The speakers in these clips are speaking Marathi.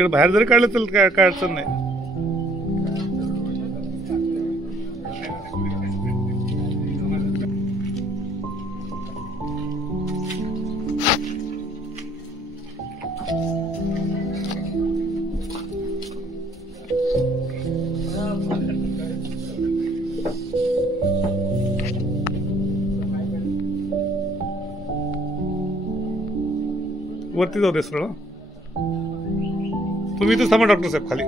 इकडे बाहेर जरी काढलं तर काय अडचण नाही. वरती जाऊ दे सरळ. तुम्ही इथं थांबा डॉक्टर साहेब खाली.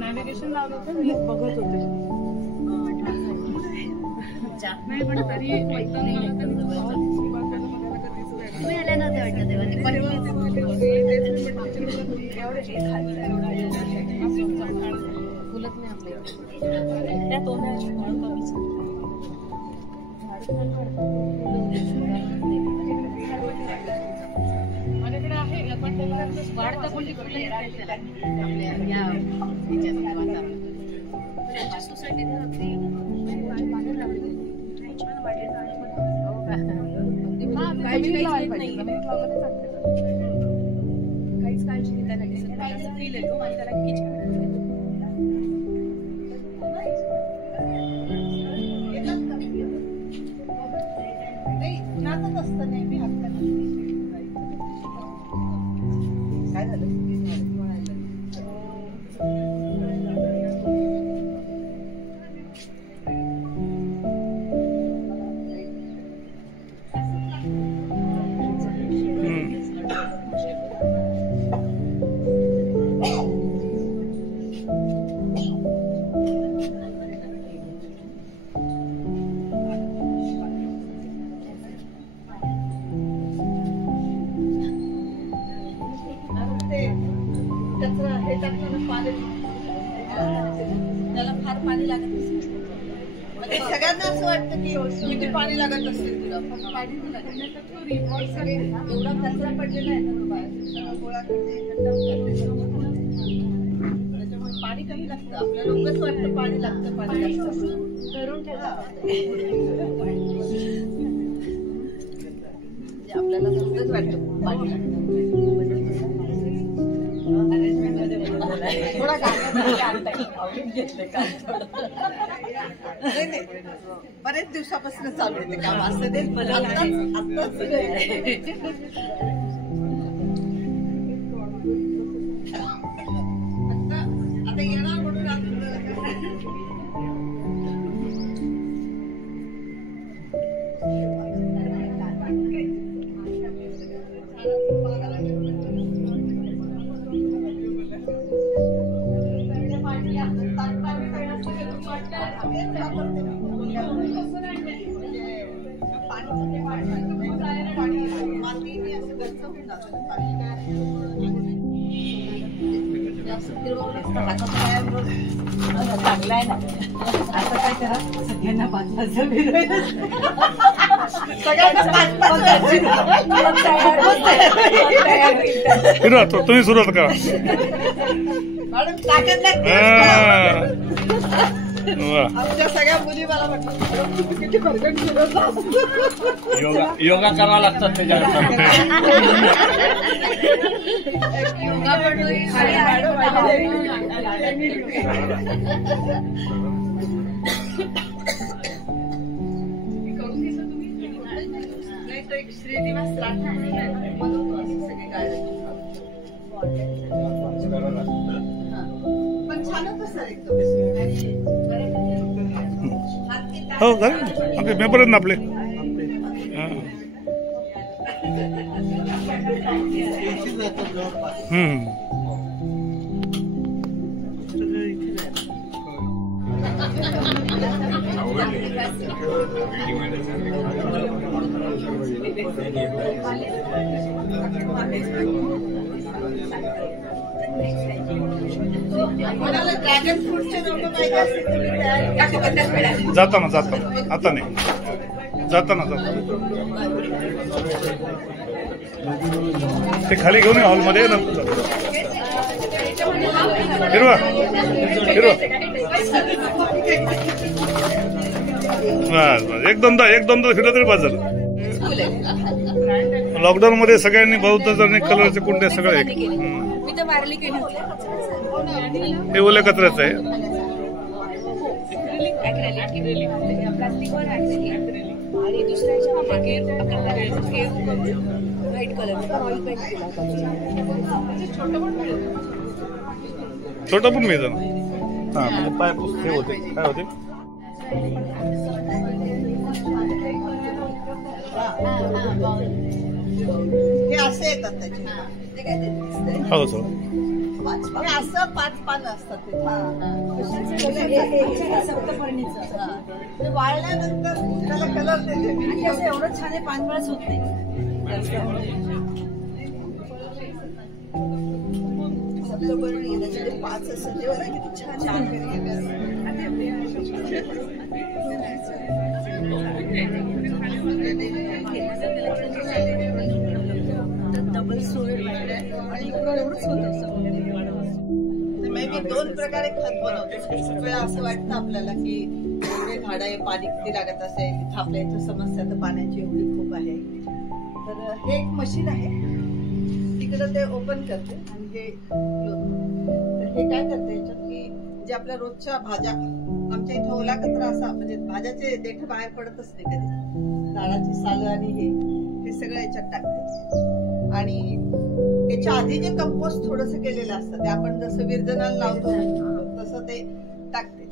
नॅव्हिगेशन लावलं होतं मी बघत होते नाही पण तरी एकदम फुलत नाही आपल्या त्या तोंडाची फळ कमीच माझ्याकडे आहे पण वाढता कोणती आपल्या या सोसायटीत काहीच काळजी घेता नाही फील येतो आणि त्याला किचन नातच असतं नेहमी काय झालं त्याला फार पाणी लागत असेल सगळ्यांना असं वाटतं की किती पाणी लागत असेल तुला पण पाणी नाही लागत एवढा कचरा पडलेला आहे ना गोळा करते त्याच्यामुळे पाणी कमी लागतं आपल्याला लोकच वाटतं पाणी लागतं पाणी लागतं धरून ठेवा आपल्याला लोकच वाटतं पाणी लागतं थोडा बरेच दिवसापासून चालू आहे ते काम असं ते आता येणार म्हणून चांगला आहे ना आता काय करा सगळ्यांना 5-5 जण सगळ्यांना 5-5 फिरवा तुम्ही सुरुवात करा. मॅडम ताकद लागते. वा. आमच्या सगळ्या मुली मला म्हणतात किती भरगट फिरत योगा करावा लागतात त्याच्यानंतर. एक श्रीनिवास राठोड बनवतो असं सगळे गार्डन. पण छान होतं सर एकदम. हो झालं आपले पेपर आहेत ना आपले. मला ड्रॅगन फ्रूटचे रोपं पाहिजे असतील तर मी तयार. जाताना आता नाही जाताना ते खाली घेऊन हॉलमध्ये नंतर फिरवा बस एक दोनदा फिरलं तरी बस झालं. लॉकडाऊन मध्ये सगळ्यांनी बौद्ध जणी कलरचे कुंडे सगळे हे ओल्या कचऱ्याचं आहे. आणि दुसऱ्याच्या व्हाईट कलर छोटं पण मिळतं ना. हा म्हणजे पाय हे होते काय होते हे असे येतात त्याचे. ते काय ते दिसतंय? हो सर हे असं 5 पानं असतात ते. ते वाळल्यानंतर त्याला कलर देते मी. असं एवढं छान आहे, पानगळच होत नाही. त्याच्यामध्ये 5 असं जेवढं किती छान डबल स्टोरेज आणि इकडं एवढंच होतं. मी 2 प्रकारे खत बनवते. खूप वेळा असं वाटतं आपल्याला की एवढे झाडं आहे, पाणी किती लागत असेल, इथं आपल्या इथं समस्या तर पाण्याची एवढी खूप आहे. तर हे एक मशीन आहे, तिकडं ते ओपन करते आणि हे तर हे काय करते याच्यात की जे आपल्या रोजच्या भाज्या, आमच्या इथं ओला कचरा असा म्हणजे भाज्याचे देठ बाहेर पडतच नाही कधी, झाडाची सालं आणि हे सगळं याच्यात टाकते. आणि त्याच्या आधी जे कंपोस्ट थोडस केलेलं असतं ते आपण जसं विरजनाला लावतो तसं ते टाकते.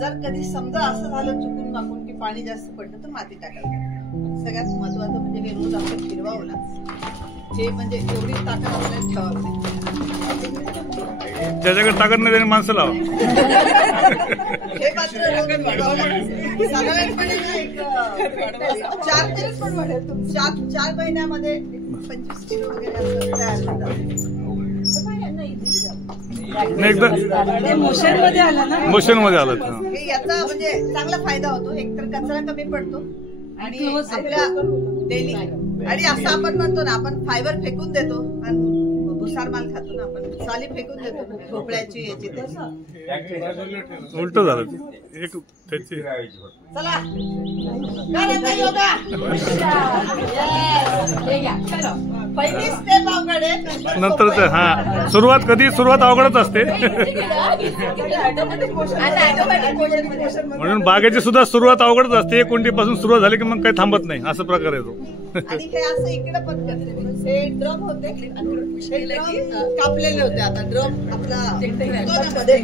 जर कधी समजा असं झालं चुकून मागून की पाणी जास्त पडलं तर माती टाकायला. सगळ्यात महत्वाचं म्हणजे हे रोज आपण फिरवावं लागतं. हे म्हणजे एवढी ताकद आपल्याला ठेवावी. ज्याच्याकडे ताकद नाही त्याने माणसं लावा. हे मात्र साधारणपणे 4 दिवस पण वाढेल. 4 महिन्यामध्ये 25 किलो वगैरे असं तयार होतात. मोशन मध्ये आला ना. मोशन मध्ये आलं हे याचा म्हणजे चांगला फायदा होतो. एकतर कचरा कमी पडतो आणि आपल्या डेली आणि असं आपण म्हणतो ना, आपण फायबर फेकून देतो आणि भुसार माल खातो ना, आपण साली फेकून देतो भोपळ्याची याची तसं उलट झालं एक त्याची. चला योगा. पहिली स्टेप अवघड आहे, नंतर हा सुरुवात अवघडच असते. म्हणून बागेची सुद्धा सुरुवात अवघडच असते. कोणतीपासून सुरुवात झाली की मग काही थांबत नाही, असं प्रकार येतो. आणि हे असं इकडे पण करते. हे ड्रम होते, हे ड्रम कापलेले होते. आता ड्रम आपला मध्ये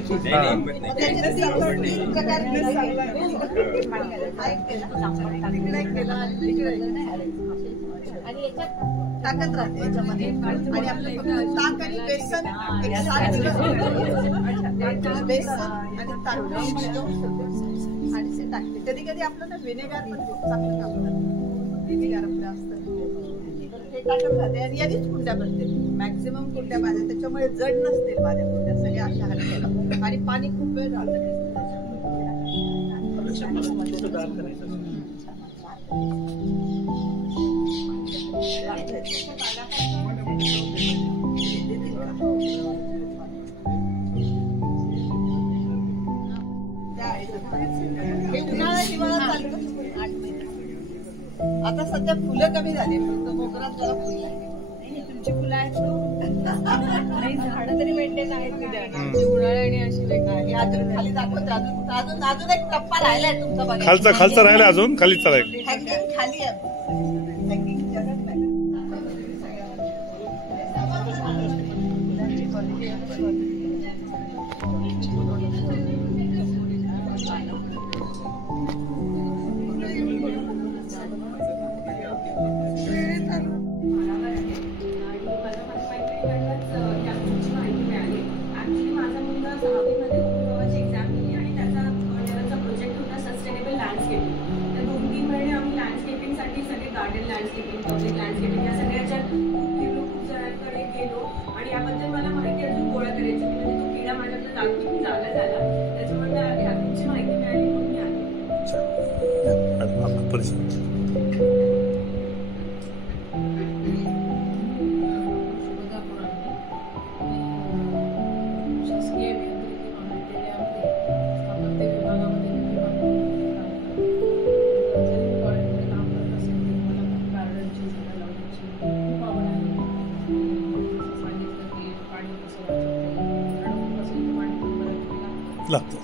आणि याच्यात ताकद राहते याच्यामध्ये. आणि आपलं फक्त ताक आणि बेसन एक 7 दिवस बेसन आणि ताक आणि ते टाकते. कधी कधी आपलं ना व्हिनेगार पण खूप चांगलं काम करतं. व्हिनेगार आपलं असतं हे टाकत राहते आणि यादीच कुंड्या बनते. मॅक्झिमम कुंड्या माझ्या त्याच्यामुळे जड नसतील माझ्या कुंड्या, सगळ्या अशा हलक्या आणि पाणी खूप वेळ घालतं. हे उन्हाळा हिवाळा चालतं 8 महिने. आता सध्या फुलं कमी झाली, फक्त कोकणात जरा फुलं आहे. तुमची फुलं आहेत नाही, झाडं तरी मेंटेन आहेत की आमची उन्हाळा आणि अशी वेगळी. अजून खाली दाखवते, अजून एक टप्पा राहिलाय तुमचा बघा. खालचा राहिला अजून, खालीच चालाय. हँगिंग खाली आहे, हँगिंग जगत नाही. लँडस्केपिंग, पब्लिक लँडस्केपिंग या सगळ्याच्या खूप जणांकडे गेलो आणि याबद्दल मला माहिती अजून गोळा करायची, म्हणजे तो किडा माझ्याकडे जागतिक जागा झाला, त्याच्यामुळे ह्याची माहिती मिळाली म्हणून मी आले. लागतं.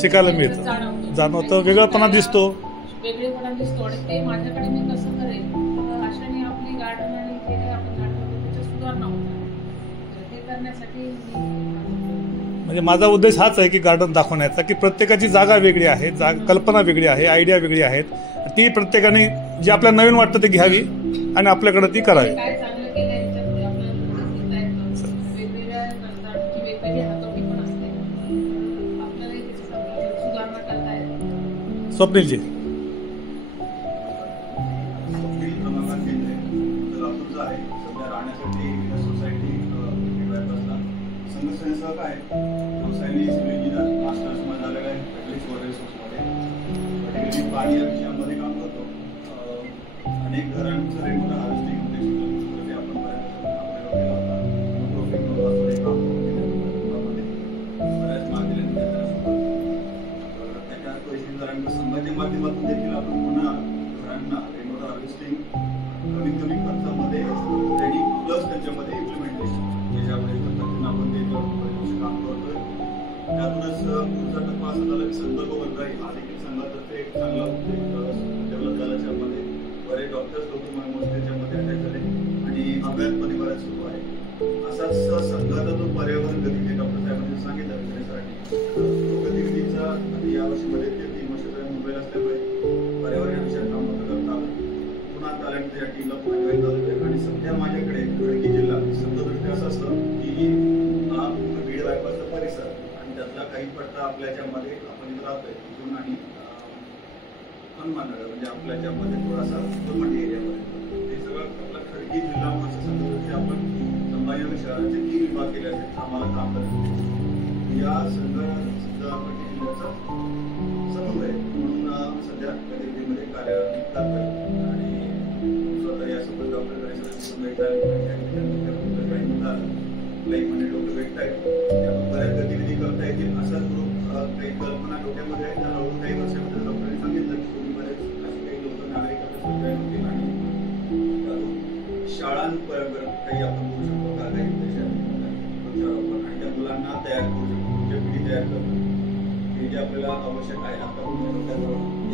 शिकायला मिळतं, जाणवतं, वेगळापणा दिसतो. आणि ते माझ्याकडे मी कसं करेल, अशाने आपली गार्डन आणि जे काही आपण गार्डन त्याच्यात सुधारणा होतात. ते करण्यासाठी म्हणजे माझा उद्देश हाच आहे की गार्डन दाखवण्याचा, की प्रत्येकाची जागा वेगळी आहे, कल्पना वेगळी आहे, आयडिया वेगळी आहेत. ती प्रत्येकाने जे आपल्याला नवीन वाटतं ते घ्यावी आणि आपल्याकडे ती करावी. काय चांगलं केलं याच्यामध्ये आपल्याला वेगवेगळ्या वेगवेगळी हातोटी पण असते, आपल्याला सुधारणा करता येते. स्वप्नीलजी काय व्यवसायाने नाश्ता समाज झालेला आहे पाणी या विषयामध्ये काम करतो. अनेक घरांचं रेग्युलर हार्वेस्टिंग आपण बऱ्याच मागणी त्याच्या पैसे संघाच्या माध्यमातून देखील आपण पुन्हा घरांना रेग्युलर हार्वेस्टिंग कमीत कमी खर्चामध्ये ट्रेनिंग प्लस त्याच्यामध्ये इम्प्लिमेंटेशन त्याच्यामध्ये पद्धतीनं आपण ते काम करतोय. त्यातूनच पुढचा टप्पा असा झाला की संकल्प वनराई हा देखील संघातर्फे एक चांगला डेव्हलप झाला. त्यामध्ये बरेच डॉक्टर्स लोक त्याच्यामध्ये अटॅच झाले आणि अभ्यास पण बऱ्याच सुरू आहे. असाच संघाचा जो पर्यावरण गतिविधी डॉक्टर साहेबांनी सांगितलं विचारण्यासाठी तो गतिविधीचा यावर्षी मध्ये 3 वर्ष मुंबईला असल्यामुळे पर्यावरण या विषयात काम करता आलं. पुन्हा आल्यानंतर या टीमला पुढे जॉईन झालं आणि सध्या माझ्याकडे खडकी जिल्हा संघदृष्ट्या असं असतं की हा बीड बायपासचा परिसर आणि त्यातला काही पट्टा आपल्याच्यामध्ये आपण इथं राहतोय तिथून आणि हनुमानगड म्हणजे आपल्याच्यामध्ये थोडासा दुर्मटी एरियामध्ये ते सगळं आपला खडकी जिल्हा म्हणून संघदृष्ट्या आपण संभाजीनगर शहराचे 3 विभाग केले आहेत आम्हाला काम करतो. या जिल्ह्याचा समन्वय म्हणून सध्या गतिविधीमध्ये कार्यरत करतोय आणि स्वतः यासोबत डॉक्टर लाईक म्हणजे डॉक्टर भेटतायत त्यातून बऱ्याच गतिविधी करता येतील असा ग्रुप काही कल्पना डोक्यामध्ये आहे. त्याला हळूहळू काही वर्षामध्ये डॉक्टरांनी सांगितलं की तुम्ही बरेच असे काही लोक नागरिक जॉईन होतील आणि शाळांपर्यंत काही आपण करू शकतो का काही आणि त्या मुलांना तयार करू शकतो तुमच्या पिढी तयार करतो हे जे आपल्याला आवश्यक आहे. आता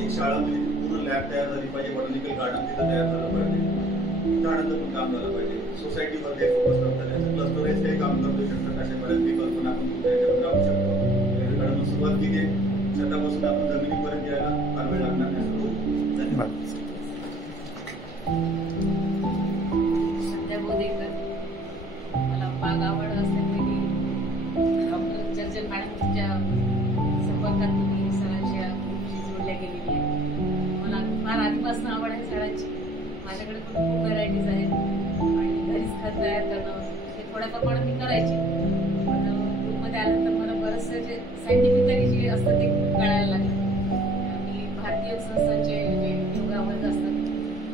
एक शाळा म्हणजे पूर्ण लॅब तयार झाली पाहिजे, बॉटॅनिकल गार्डन तिथं तयार झालं पाहिजे, झाडांचं पण काम झालं पाहिजे, सोसायटीमध्ये फोकस करता याचं क्लस्टराईज काही काम करू शकतात. अशा बऱ्याच कल्पना आपण तुमच्या याच्यावर राहू शकतो. गार्डन सुरुवात केली छतापासून आपण जमिनीपर्यंत यायला फार वेळ लागणार नाही. धन्यवाद. संध्या बोदेकर, मला बाग आवड असल्यामुळे डॉक्टर चर्चल मॅडमच्या संपर्कात मी सरांच्या जोडल्या गेलेली आहे. मला फार आधीपासून आवड आहे झाडांची. माझ्याकडे पण खूप व्हरायटीज आहेत आणि घरीच खत तयार करणं हे थोड्या प्रमाणात मी करायची. पण ग्रुपमध्ये आल्यानंतर मला बरंचसं जे सायंटिफिकली जे असतं ते कळायला लागलं. मी भारतीय संस्थांचे जे योगा वर्ग असतात,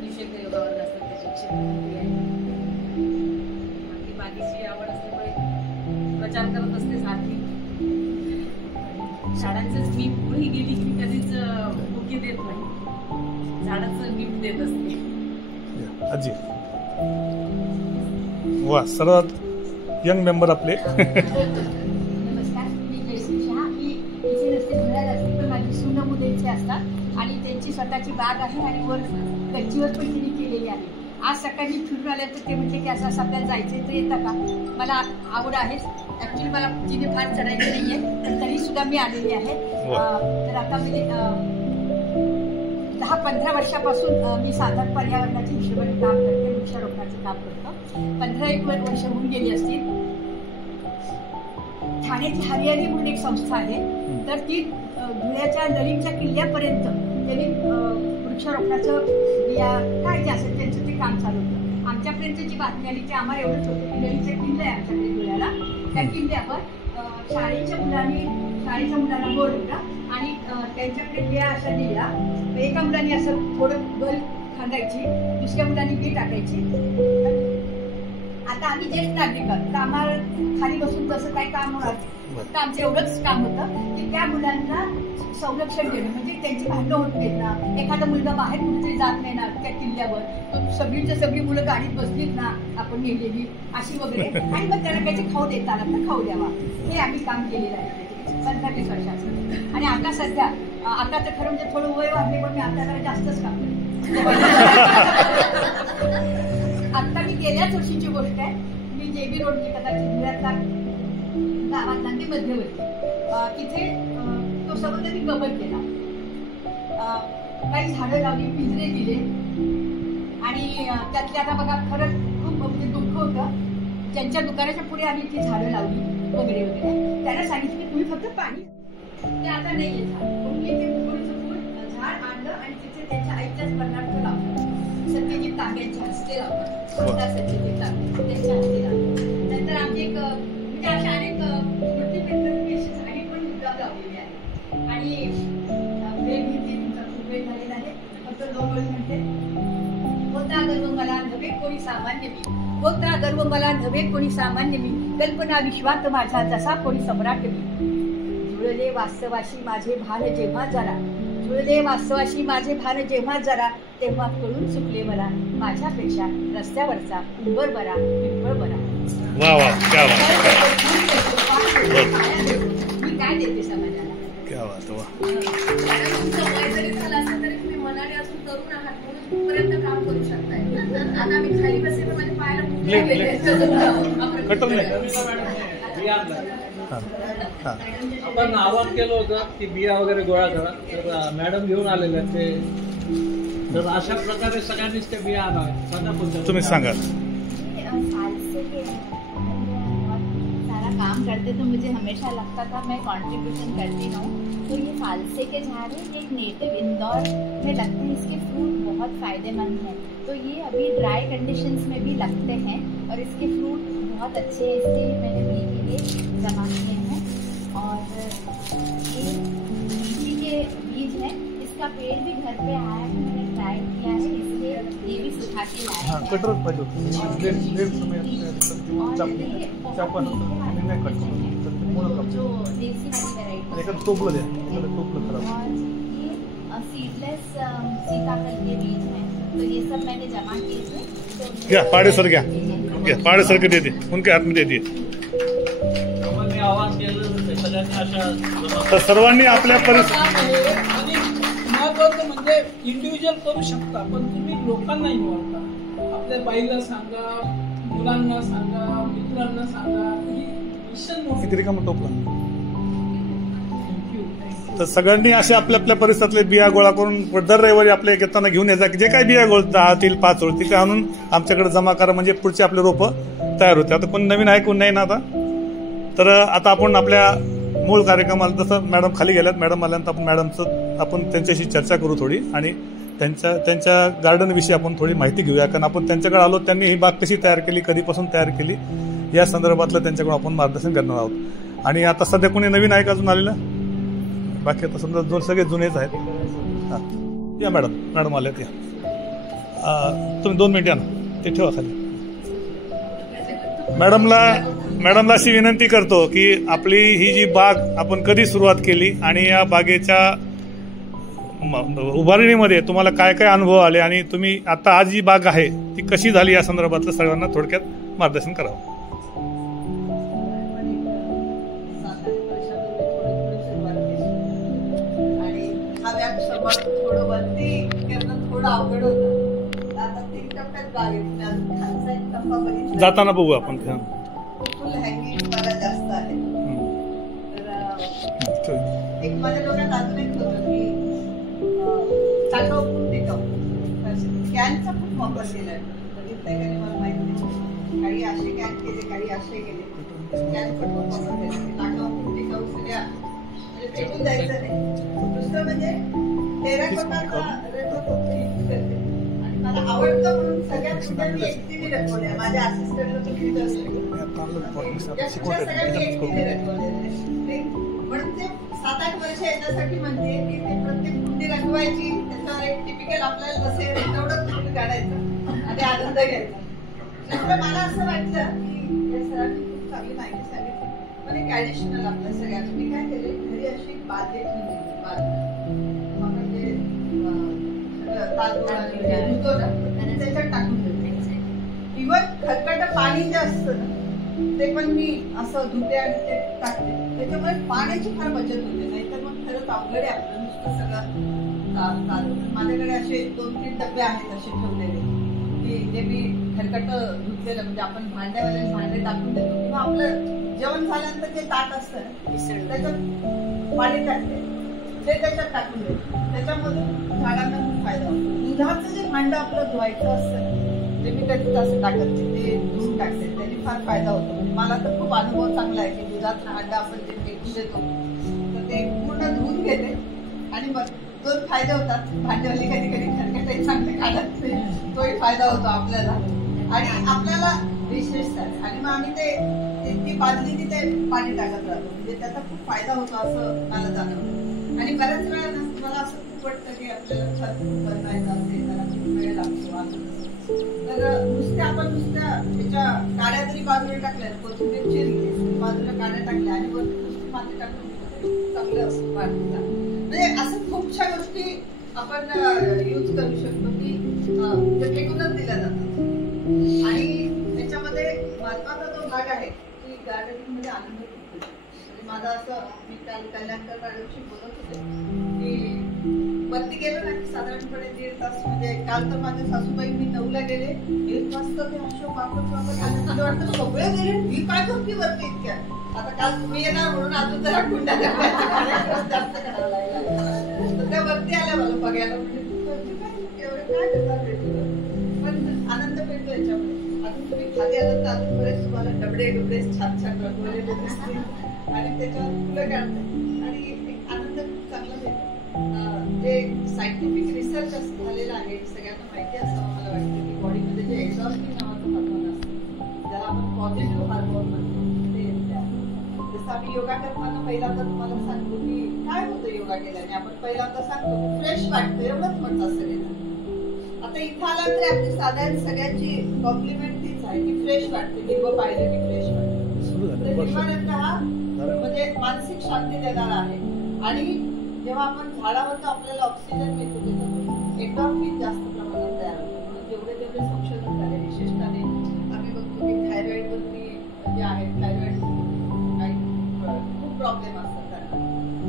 निषेध योगा वर्ग असतात, त्याचे शिक्षक आहे. बाकीची आवड असल्यामुळे प्रचार करत असते सारखी. झाडांचंच मी पुढे गेली की कधीच बुके देत नाही, झाडांचं गिफ्ट देत असते. आजी वा, सर्वात यंग मेंबर आपले. नमस्कार, मी जयश्री शहा. मी इथे रस्ते धुळ्यात असते, पण माझी सून मुलींचे असतात आणि त्यांची स्वतःची बाग आहे आणि वर गच्चीवर पण तिने केलेली आहे. आज सकाळी फिरून आल्यानंतर ते म्हणते की असं असं आपल्याला जायचं तर येतं का. मला आवड आहेच. ॲक्च्युली मला तिने फार चढायची नाही आहे, पण तरीसुद्धा मी आलेली आहे. तर आता मी 10-15 वर्षापासून मी साधन पर्यावरणाच्या हिशोबाने काम करते, वृक्षारोपणाचं काम करतो. 15-1 वर्ष होऊन गेली असतील. ठाण्याची हरियाली म्हणून एक संस्था आहे, तर ती धुळ्याच्या नळींच्या किल्ल्यापर्यंत त्यांनी वृक्षारोपणाचं या काय जे असेल त्यांचं ते काम चालू होतं. आमच्यापर्यंत जी बातमी आली ते आम्हाला एवढंच होतं की नळीचा किल्ला आहे आमच्याकडे धुळ्याला. त्या किल्ल्यावर शाळेच्या मुलांना बोलवला आणि त्यांच्याकडे बिया अशा दिल्या. एका मुलांनी असं थोडं गल खांदायची, दुसऱ्या मुलांनी बी टाकायची. आता आम्ही ज्येष्ठ नागरिक आहोत, तर आम्हाला खाली बसून तसं काही काम होणार, फक्त आमचं एवढंच काम होतं की त्या मुलांना संरक्षण देणं, म्हणजे त्यांची भांडणं होत नाहीत ना. एखादा मुलगा बाहेर कुठेतरी जात नाही ना त्या किल्ल्यावर, तर सगळी मुलं गाडीत बसलीत ना आपण नेलेली अशी वगैरे, आणि मग त्यांना काहीतरी खाऊ देता आला तर खाऊ द्यावा. हे आम्ही काम केलेलं आहे 15-20 वर्षाचं. आणि आता सध्या आता तर खरं म्हणजे थोडं वय वाढले, पण मी आता जरा जास्तच काम करते. आता मी गेल्याच वर्षीची गोष्ट आहे. मी JB रोडची कदाचित धुळ्यातला गावातला ते मध्यवर्ती तिथे तो सगळं मी कव्हर केला. काही झाडं लावली, पिंजरे दिले, आणि त्यातले आता बघा खरंच खूप म्हणजे दुःख होतं. ज्यांच्या दुकानाच्या पुढे आम्ही ती झाडं लावली वगैरे वगैरे, त्यांना सांगितलं की तुम्ही फक्त पाणी, ते आता नाही आहे झाड. मी ते फूल झाड आणलं आणि तिथे त्यांच्या आईच्याच बर्नाडचं लावलं. सत्यजित तांब्यांच्या हस्ते लावलं, सत्यजित तांबे त्यांच्या हस्ते लावलं. नंतर आमची एक म्हणजे अशा अनेक मूर्तीपेक्षांची अशी झाडी पण लावलेली आहे. आणि वेळ घेतली, तुमचा खूप वेळ झालेला आहे, फक्त 2 वेळ म्हणते. होता गर्व मला नव्हे कोणी सामान्य मी, होता गर्व मला नव्हे कोणी सामान्य मी, कल्पना विश्वात माझा जसा कोणी सम्राट मी. जुळले वास्तवाशी माझे भान जेव्हा जरा, जुळले वास्तवाशी माझे भान जेव्हा जरा, तेव्हा कळून चुकले मला माझ्यापेक्षा रस्त्यावरचा उंबर बरा पिंपळ बरा. मी काय देते समाजाला. तुमचं वय जरी झालं असं तरी तुम्ही मनाने असून तरुण आहात म्हणून कुठपर्यंत काम करू शकताय. आता आम्ही खाली बसेल तर माझ्या पायाला आपण आवाहन केलं होतं की बिया वगैरे गोळा करा, तर मॅडम घेऊन आलेले आहेत ते. तर अशा प्रकारे सगळ्यांनीच ते बिया आणावे. तुम्ही सांगा. सारा काम करते तो मुझे हमेशा लगता था मैं कंट्रीब्यूशन करती रहूँ. तो ये फालसे के झाड़ है, ये एक नेटिव इंदौर में लगते हैं. इसके फ्रूट बहुत फ़ायदेमंद हैं. तो ये अभी ड्राई कंडीशंस में भी लगते हैं और इसके फ्रूट बहुत अच्छे हैं. इसलिए मैंने बी के लिए जमा किए हैं. और ये लीची के बीज हैं, इसका पेड़ भी घर पे आया है, मैंने ट्राई किया है, इसलिए ये भी सुखा के लाए हैं. जो देसी वाली वैरायटी, और ये सीडलेस सीताफल के बीज हैं, तो ये सब मैंने जमा किए थे. क्या पाड़े सर पाड़े सर के दे दिए, उनके हाथ में दे दिए. आवाज केलं सगळ्यांनी अशा, तर सर्वांनी आपल्या आणि महत्वाचं म्हणजे इंडिव्हिज्युअल करू शकता, पण तुम्ही लोकांना इन्व्हॉल्व करा. आपल्या बाईला सांगा, मुलांना सांगा, मित्रांना सांगा. ही मिशन किती रिकामं टोपलं. तर सगळ्यांनी अशा आपल्या आपल्या परिसरातले बिया गोळा करून दर रविवारी आपल्या येताना घेऊन यायचा की जे काही बिया गोळ 10 5 होतील ते आणून आमच्याकडे जमा करा, म्हणजे पुढचे आपले रोपं तयार होते. आता कोण नवीन आहे कोण नाही ना आता. तर आता आपण आपल्या मूळ कार्यक्रमाला, जसं मॅडम खाली गेल्यात, मॅडम आल्यानंतर आपण त्यांच्याशी चर्चा करू थोडी, आणि त्यांच्या गार्डनविषयी आपण थोडी माहिती घेऊया. कारण आपण त्यांच्याकडे आलो, त्यांनी ही बाग कशी तयार केली, कधीपासून तयार केली या संदर्भातलं त्यांच्याकडून आपण मार्गदर्शन करणार आहोत. आणि आता सध्या कोणी नवीन आहे का अजून आलेलं? बाकी आता समजा सगळे जुनेच आहेत. हां या मॅडम आल्यात या. तुम्ही 2 मिनिट या ना, ते ठेवा खाली. मॅडमला अशी विनंती करतो की आपली ही जी बाग आपण कधी सुरुवात केली आणि या बागेच्या उभारणीमध्ये तुम्हाला काय काय अनुभव आले आणि तुम्ही आता आज जी बाग आहे ती कशी झाली या संदर्भातलं सर्वांना थोडक्यात मार्गदर्शन करावं. आणि हा व्याप थोडं वरती करणं थोडं अवघड होतं. आता 3 टप्प्यात बागेत खालचा एक टप्पा बघितला जाताना बघू आपण. फुल हँगिंग बरा जास्त आहे. तर एक माझ्या डोक्यात अजून एक होतं की टाकाऊ खूप टिकाऊ कॅनचा खूप वापर केलाय. बघितलंय का मला माहित नाही. काही असे कॅन केले, काही असे केले. कॅन पण खूप वापर केला. टाकाऊ खूप टिकाऊ सगळ्या म्हणजे फेकून जायचं नाही. दुसरं म्हणजे टेराकोटाचा रंग यूज करते आणि मला आवडतं म्हणून सगळ्या कुठल्या मी एकटीने रंगवल्या. माझ्या असिस्टंटला पण तिथं सगळ्या मी एकटीने रंगवलेल्या. म्हणून ते 7-8 वर्ष याच्यासाठी म्हणते की ते प्रत्येक कुंडी रंगवायची, त्याच्यावर एक टिपिकल आपल्याला जसे तेवढंच कुंडी काढायचं आणि आनंद घ्यायचा. त्यामुळे मला असं वाटलं की या सरांनी खूप चांगली माहिती सांगितली. पण एक ऍडिशनल आपल्या सगळ्यांना मी काय केले, घरी अशी बादली ठेवून दिली. आपण जे तांदूळ धुतो ना त्याच्यात टाकून दिलं. इव्हन खरकट पाणी जे असतं ना ते पण मी असं धुते आणि ते टाकते. त्याच्यामुळे पाण्याची फार बचत होते. नाहीतर मग खरंच अवघड आहे आपलं नुसतं सगळं. माझ्याकडे असे 2-3 डबे आहेत असे ठेवलेले की जे मी खरकट धुतलेलं म्हणजे आपण भांड्यावाले भांडे टाकून देतो किंवा आपलं जेवण झाल्यानंतर जे ताट असतं त्याच्यात पाणी टाकते ते त्याच्यात टाकून देतो. त्याच्यामधून झाडांना खूप फायदा होतो. दुधाचं जे भांडं आपलं धुवायचं असतं ते मी कधीच असं टाकत नाही, ते धुवून टाकते. त्याने फार फायदा होतो. म्हणजे मला तर खूप अनुभव चांगला आहे की दुधाचं भांडं आपण जे फेकून देतो तर ते पूर्ण धुवून घेते आणि मग 2 फायदे होतात. भांडेवाली कधी कधी खरकटे चांगले काढत नाही, तोही फायदा होतो आपल्याला आणि आपल्याला विशेष आणि मग आम्ही ती बादलीने ते पाणी टाकत राहतो. म्हणजे त्याचा खूप फायदा होतो असं मला जाणवलं. आणि बऱ्याच वेळा मला असं खूप वाटतं की आपल्याला खत बनवायचं असेल त्याला खूप वेळ लागतो. तर नुसत्या त्याच्या काड्या जरी बाजूला टाकल्या, कोथिंबीर चिरली बाजूला काड्या टाकल्या आणि वरती माती टाकून चांगलं वाटतं. म्हणजे असं खूपशा गोष्टी आपण यूज करू शकतो की ते फेकूनच दिल्या जातात. आणि त्याच्यामध्ये महत्वाचा जो भाग आहे की गार्डनिंग मध्ये आनंद खूप. म्हणजे माझा असं मी काल कल्याणकर मॅडमशी बोलत होते की वरती गेलं ना की साधारणपणे 1.5 तास. म्हणजे काल तर माझ्या सासूबाई मी 9ला गेले, 1 वाजता ते अशोक वापरत वाटतं सगळे गेले. मी काय करते वरती इतक्या. आता काल तुम्ही येणार म्हणून अजून जरा कुंड्या जास्त करावं लागला. तर त्या वरती आल्या मला बघायला. म्हणजे काय करतात पण आनंद मिळतो याच्यामध्ये. अजून तुम्ही खाली आलात तर अजून बरेच तुम्हाला डबडे छान छान रंगवलेले दिसतील आणि त्याच्यावर फुलं काढतात आणि एक आनंद खूप चांगला मिळतो. जे सायंटिफिक रिसर्च झालेला आहे सगळ्यांना माहिती असावं मला वाटतं की बॉडीमध्ये जे एक्झॉस्टिन नावाचं हार्मोन असतं ज्याला आपण पॉझिटिव्ह हार्मोन म्हणतो ते जसं आम्ही योगा करताना पहिल्यांदा तुम्हाला सांगतो की काय होतं योगा केल्याने. आपण पहिल्यांदा सांगतो फ्रेश वाटतं एवढंच म्हणतात सगळ्यांना. आता इथं आला तर आपली साधारण सगळ्यांची कॉम्प्लिमेंट तीच आहे की फ्रेश वाटते. हिरवं पाहिलं की फ्रेश वाटतं. तर हिरवानंद हा म्हणजे मानसिक शांती देणारा आहे. आणि जेव्हा आपण झाडावर आपल्याला ऑक्सिजन मिळतो त्याच्यातून एंडॉर्फिन जास्त प्रमाणात तयार होतो. म्हणून जेवढे संशोधन झाले विशेषतः आम्ही बघतो की थायरॉइड वरती जे आहेत थायरॉइड काही खूप प्रॉब्लेम असतात त्यांना.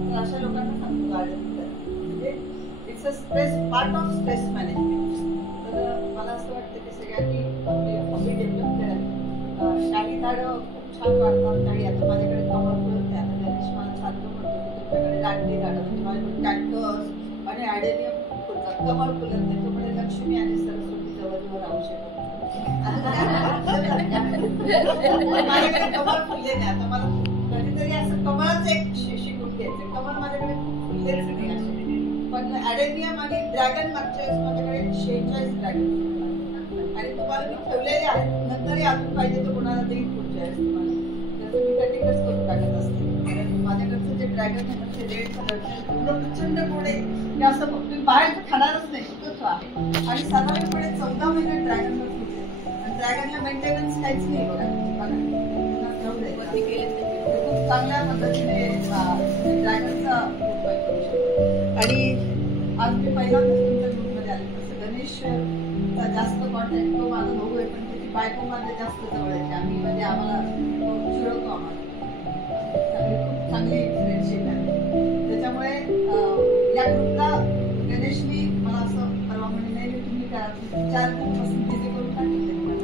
तर अशा लोकांना सांगतो गार्डनिंग करा. म्हणजे it's a stress part of stress management. तर मला असं वाटतं की सगळ्यांनी आपली हॉबी डेव्हलप करावी. काही झाडं खूप छान वाढतात. काही आता माझ्याकडे कमळ फुलं त्या मला छान म्हणतो तुमच्याकडे दांडी झाडं म्हणजे माझ्याकडे कॅक्टस आणि ॲडेनियम फुलतात. कमळ फुलं त्याच्यामुळे लक्ष्मी आणि सरस्वती जवळ राहू शकतात. माझ्याकडे कमळ फुलले नाही. आता मला कधीतरी असं कमळाचं एक शिकून घ्यायचं. कमळ माझ्याकडे फुललेच नाही असे. पण ॲडेनियम आणि ड्रॅगन मागच्या वेळेस माझ्याकडे 46 ड्रॅगन आणि तुम्हाला तुम्हाला मी ठेवलेले आहेत, नंतरही अजून पाहिजे तर कोणाला देईल पुढच्या वेळेस तुम्हाला. त्याचं मी कटिंगच करून टाकत असते. कारण माझ्याकडचं जे ड्रॅगन आहे ते रेड कलरचं एवढं प्रचंड गोड आहे की असं तुम्ही बाहेर खाणारच नाही, शिकत आहे. आणि साधारणपणे 14 महिने ड्रॅगनला फ्रूट आहे आणि ड्रॅगनला मेंटेनन्स काहीच नाही बघा. खूप चांगल्या पद्धतीने ड्रॅगनचा उपाय करू शकतो. आणि आज मी पहिल्यांदाच तुमच्या ग्रुपमध्ये आले. तसं गणेशचा जास्त कॉन्टॅक्ट तो माझा भाऊ आहे, पण त्याची बायको माझ्या जास्त जवळ आहे. आम्ही म्हणजे आम्हाला चिडवतो आम्हाला. खूप चांगली फ्रेंडशिप आहे. त्याच्यामुळे या ग्रुपला गणेशनी मला असं परवा म्हणे नाही तुम्ही करा, 4 दिवसापासून बिझी करून टाकले मला.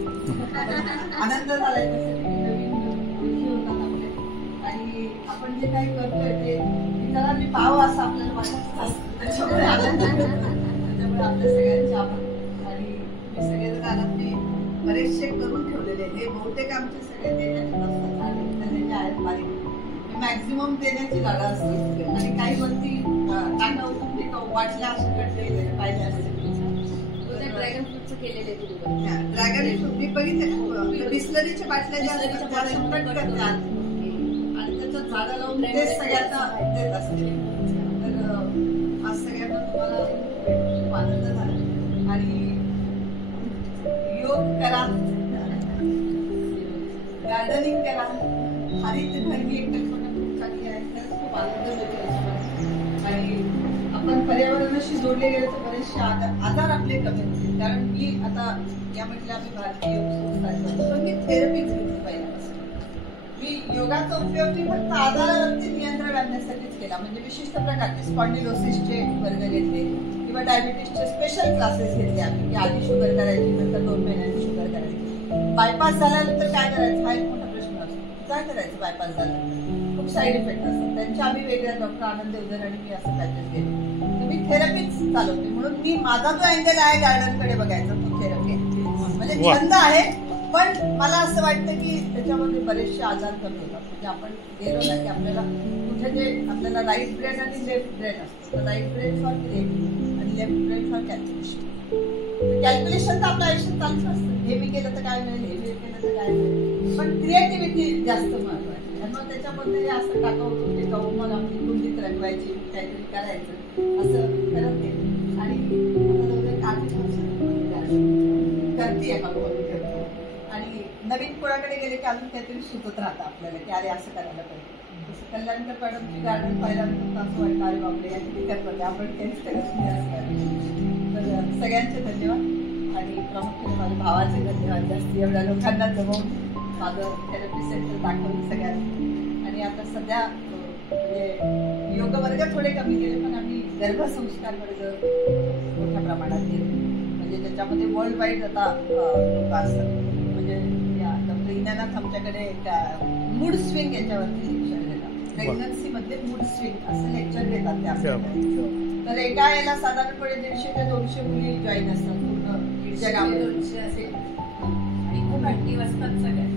आनंद झालाय त्यासाठी की नवीन गोष्टी होतात आपले. आणि आपण जे काही करतोय ते इतरांनी पाहावं असं आपल्याला वाटत असतं. त्याच्यामुळे आनंद त्याच्यामुळे आपल्या सगळ्यांचे आभार. आणि तुम्ही सगळेजण आलात ते बरेचसे करून ठेवलेले. हे बहुतेक आमचे सगळे देण्याचे नसतात झाडे जे आहेत बारीक मॅक्झिमम देण्याची झाडं असतात. आणि काही वरती कांदा उठून ते वाटल्या असं कटलेले पाहिजे असते. ड्रॅगन फ्रूटचं केलेलं ड्रॅगन फ्रूट मी बघितलं बिस्लरीच्या बाटल्या ज्या असतात त्या कट करतात आणि त्याच्यात झाडं लावून ते सगळ्यांना देत असते. तर आज सगळ्यांना तुम्हाला खूप आनंद झाला. आणि योग करा, गार्डनिंग करा, हरित घर एक कल्पना खूप चांगली आहे. त्यात खूप आनंद मिळतो. आणि आपण पर्यावरणाशी जोडले गेले तर बरेचसे आजार आपले कमी होतील. कारण मी आता या म्हटलं आम्ही भारतीय योग संस्था पण मी थेरपी घेतली पहिल्यापासून. मी योगाचा उपयोग मी फक्त आजारावरती नियंत्रण आणण्यासाठीच केला. म्हणजे विशिष्ट प्रकारचे स्पॉन्डिलोसिसचे वर्ग घेतले किंवा डायबिटीसचे स्पेशल क्लासेस घेतले आम्ही की आधी शुगर करायची, नंतर 2 महिन्यांनी शुगर करायची. बायपास झाल्यानंतर काय करायचं हा एक मोठा प्रश्न असतो. काय करायचं बायपास झाल्यानंतर? खूप साईड इफेक्ट असतात. त्यांच्या आम्ही वेगळ्या डॉक्टर आनंद देवधर आणि मी असं पॅकेज घेतले. मी थेरपीच चालवते. म्हणून मी माझा जो अँगल आहे गार्डनकडे बघायचा तो थेरपी म्हणजे छंद आहे. पण मला असं वाटतं की त्याच्यामध्ये बरेचसे आजार कमी होतात. म्हणजे आपण गेलो ना की आपल्याला कुठे जे आपल्याला राईट ब्रेन आणि लेफ्ट ब्रेन असतो. तर राईट ब्रेन फॉर क्रिएटिव्हिटी आणि left brain for calculation. Calculation तर आपलं आयुष्यात चालूच असतं. हे मी केलं तर काय मिळेल, हे मी केलं तर काय मिळेल. पण क्रिएटिव्हिटी जास्त महत्वाची. आणि मग त्याच्यामध्ये असं टाकावं ते कावं मग आपली कुंडीत रंगवायची, काहीतरी करायचं असं करत गेले. आणि करते करते. आणि नवीन कोणाकडे गेले की अजून काहीतरी सुचत राहतं आपल्याला की अरे असं करायला पाहिजे. जसं कल्याणकर मॅडमची गार्डन पाहिल्यानंतर असं वाटतं अरे बापरे या किती करतात आपण काहीच करत नाही असं. तर सगळ्यांचे धन्यवाद. आणि प्रामुख्याने माझ्या भावाचे धन्यवाद. जास्ती एवढ्या लोकांना जमवून माझं थेरपी सेंटर दाखवलं सगळ्यांनी. आणि आता सध्या म्हणजे योग वर्ग थोडे कमी केले पण आम्ही गर्भसंस्कार वर्ग मोठ्या प्रमाणात केले. म्हणजे त्याच्यामध्ये वर्ल्ड वाईड आता लोक असतात. म्हणजे डॉक्टर इनानाथ आमच्याकडे मूड स्विंग याच्यावरती लेक्चर देतात. प्रेग्नन्सीमध्ये मूड स्विंग असं लेक्चर देतात ते आपल्याकडे. तर एका याला साधारणपणे 150 ते 200 मुली जॉईन असतात पूर्ण जगामध्ये असेल. आणि खूप ऍक्टिव्ह असतात सगळ्या.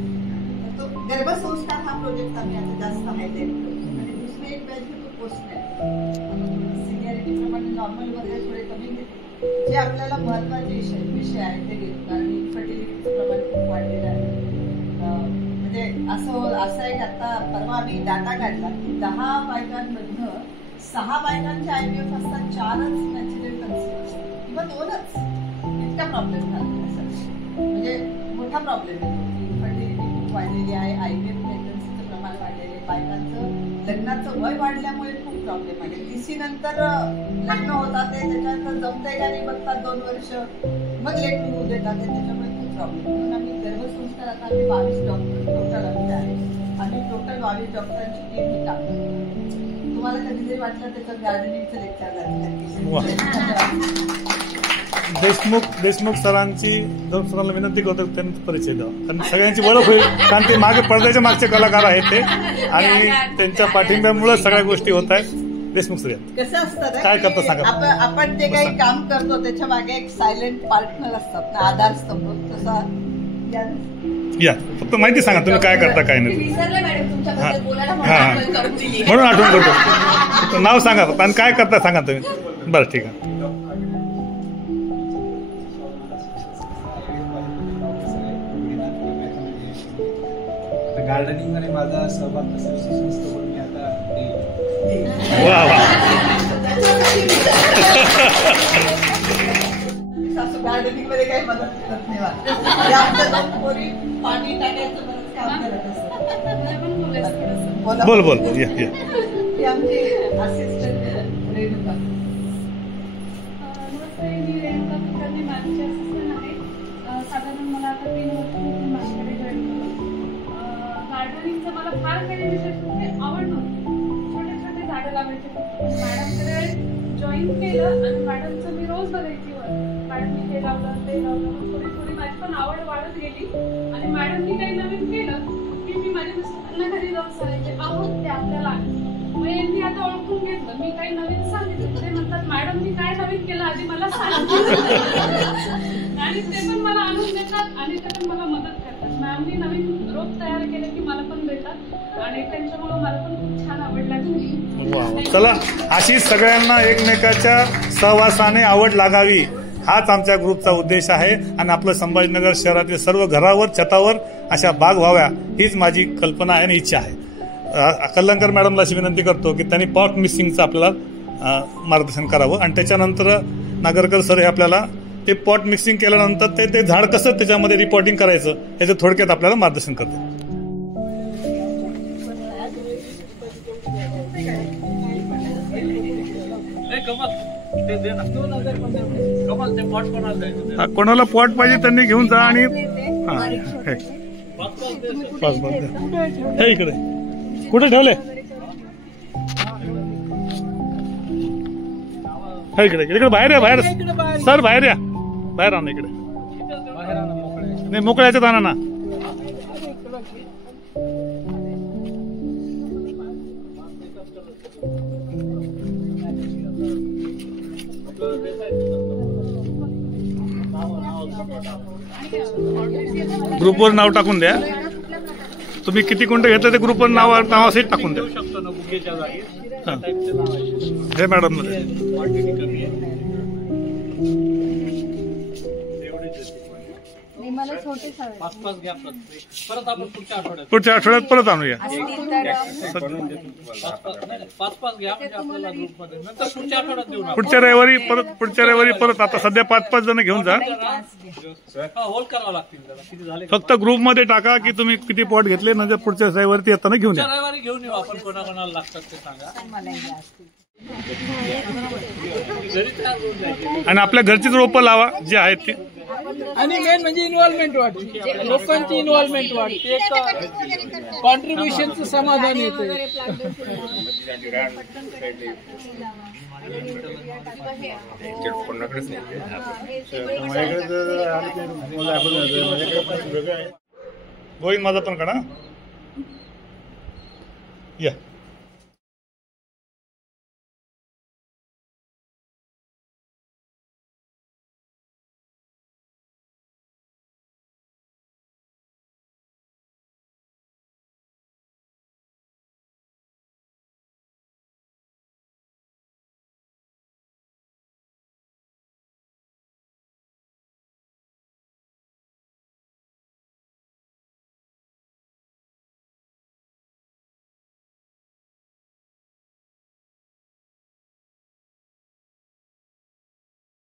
तो गर्भसंस्कार हा प्रोजेक्ट आम्ही आता जास्त हायलाईट करतो. आणि दुसरी एक बॅच होतो पोस्टमॅन. सिनियरिटी प्रमाणे नॉर्मल वर्ग थोडे कमी घेते. जे आपल्याला महत्वाचे विषय आहेत ते घेतो. कारण इन्फर्टिलिटीचं प्रमाण खूप वाढलेलं आहे. म्हणजे असं आहे की आता परवा आम्ही डाटा काढला की 10 बायकांमधनं 6 बायकांचे IVF असतात, 4च नॅचरल कन्सीव्ह असतात किंवा 2च. इतका प्रॉब्लेम झाला. म्हणजे मोठा प्रॉब्लेम येतो. इन्फर्टिलिटी खूप वाढलेली आहे. IVF प्रेग्नन्सीचं प्रमाण वाढलेलं आहे. बायकांचं लग्नाचं वय वाढल्यामुळे खूप प्रॉब्लेम आहे. 30 नंतर लग्न होतात ते त्याच्यानंतर जमतंय का नाही बघतात 2 वर्ष मग लेट होऊ देतात. त्याच्यामुळे खूप प्रॉब्लेम. म्हणून आम्ही गर्भसंस्कार आता आम्ही 22 डॉक्टर टोटल आमचे आहे. आम्ही टोटल 22 डॉक्टरांची टीम ही काम करतो. तुम्हाला कधीतरी वाटलं त्याच्यात गार्डनिंगचं लेक्चर देशमुख सरांची सरांना विनंती करतो त्यांनी परिचय द्यावा. कारण सगळ्यांची ओळख होईल. कारण ते मागे पडद्याच्या मागचे कलाकार आहेत ते. आणि त्यांच्या पाठिंब्यामुळे सगळ्या गोष्टी होत आहेत. देशमुख सर कसं असतं काय करता सांगा. आपण जे काही काम करतो त्याच्या मागे एक सायलेंट पार्टनर असतात ना, आधारस्तंभ. तसा या फक्त माहिती सांगा तुम्ही काय करता काय नाही. म्हणून आठवण करतो. नाव सांगा फक्त आणि काय करता सांगा तुम्ही. बरं ठीक आहे. गार्डनिंग मध्ये माझा सहभाग तसा विशेष नसतो, पण मी आता देईल. वा वा. सासू गार्डनिंग मध्ये काही मदत करत नाही मला. म्हणजे आमच्या दोन पोरी पाणी टाकायचं बरंच काम करत असतात. बोल बोल या या. ती आमची असिस्टंट रेणुका. नमस्ते, मी रेणुका कुलकर्णी, मॅमची असिस्टंट आहे. साधारण मला आता 3 वर्ष माझ्याकडे जॉईन केलं. गार्डनिंगचं मला फार काही विशेष म्हणजे आवड नव्हती. छोटे छोटे झाडं लावायचे. मॅडमकडे जॉईन केलं आणि मॅडमचं मी रोज बघायची वर. मॅडमनी हे लावलं ते लावलं, थोडी थोडी माझी पण आवड वाढत गेली. आणि मॅडमनी काही नवीन केलं की मी माझ्या मिस्टरांना घरी जाऊन सांगायचे, आहोत ते आपल्याला. मग यांनी आता ओळखून घेतलं, मी काही नवीन सांगितलं ते म्हणतात मॅडमनी काय नवीन केलं आधी मला सांगितलं. आणि ते पण मला आणून देतात आणि ते पण मला मदत करतात. मॅमनी नवीन रोप तयार केले की मला पण देतात आणि त्यांच्यामुळे मला पण खूप छान आवड लागली. चला, अशी सगळ्यांना एकमेकाच्या सहवासाने आवड लागावी हाच आमच्या ग्रुपचा उद्देश आहे. आणि आपलं संभाजीनगर शहरातील सर्व घरावर छतावर अशा बाग व्हाव्या हीच माझी कल्पना आहे आणि इच्छा आहे. कल्लंकर मॅडमला अशी विनंती करतो की त्यांनी पॉट मिक्सिंगचं आपल्याला मार्गदर्शन करावं आणि त्याच्यानंतर नागरकर सर हे आपल्याला ते पॉट मिक्सिंग केल्यानंतर ते झाड कसं त्याच्यामध्ये रिपोर्टिंग करायचं याचं थोडक्यात आपल्याला मार्गदर्शन करते. कोणाला पॉट पाहिजे त्यांनी घेऊन जा आणि हे इकडे कुठे ठेवले? हे इकडे इकडे बाहेर या, बाहेर सर, बाहेर या, बाहेर आणा इकडे. नाही, मोकळ्याच्यात आणा ना. ग्रुपवर नाव टाकून द्या. तुम्ही किती कुंटे घेतले ते ग्रुपवर नावासहित टाकून द्या. हे मॅडम पुढच्या आठवड्यात परत आणूया. पुढच्या रविवारी परत आता सध्या 5-5 जण घेऊन जा. फक्त ग्रुपमध्ये टाका की तुम्ही किती पॉट घेतले, नंतर पुढच्या रविवारी येताना घेऊन या. घेऊन येऊ आपण, कोणाकोणाला लागतात ते सांगा. आणि आपल्या घरचीच रोपं लावा जे आहेत ती. आणि मेन म्हणजे इन्व्हॉल्वमेंट वाटते, लोकांची इन्व्हॉल्वमेंट वाटते, एक कॉन्ट्रीब्युशनचं समाधान येतं. गोविंद माझा पण काढा या.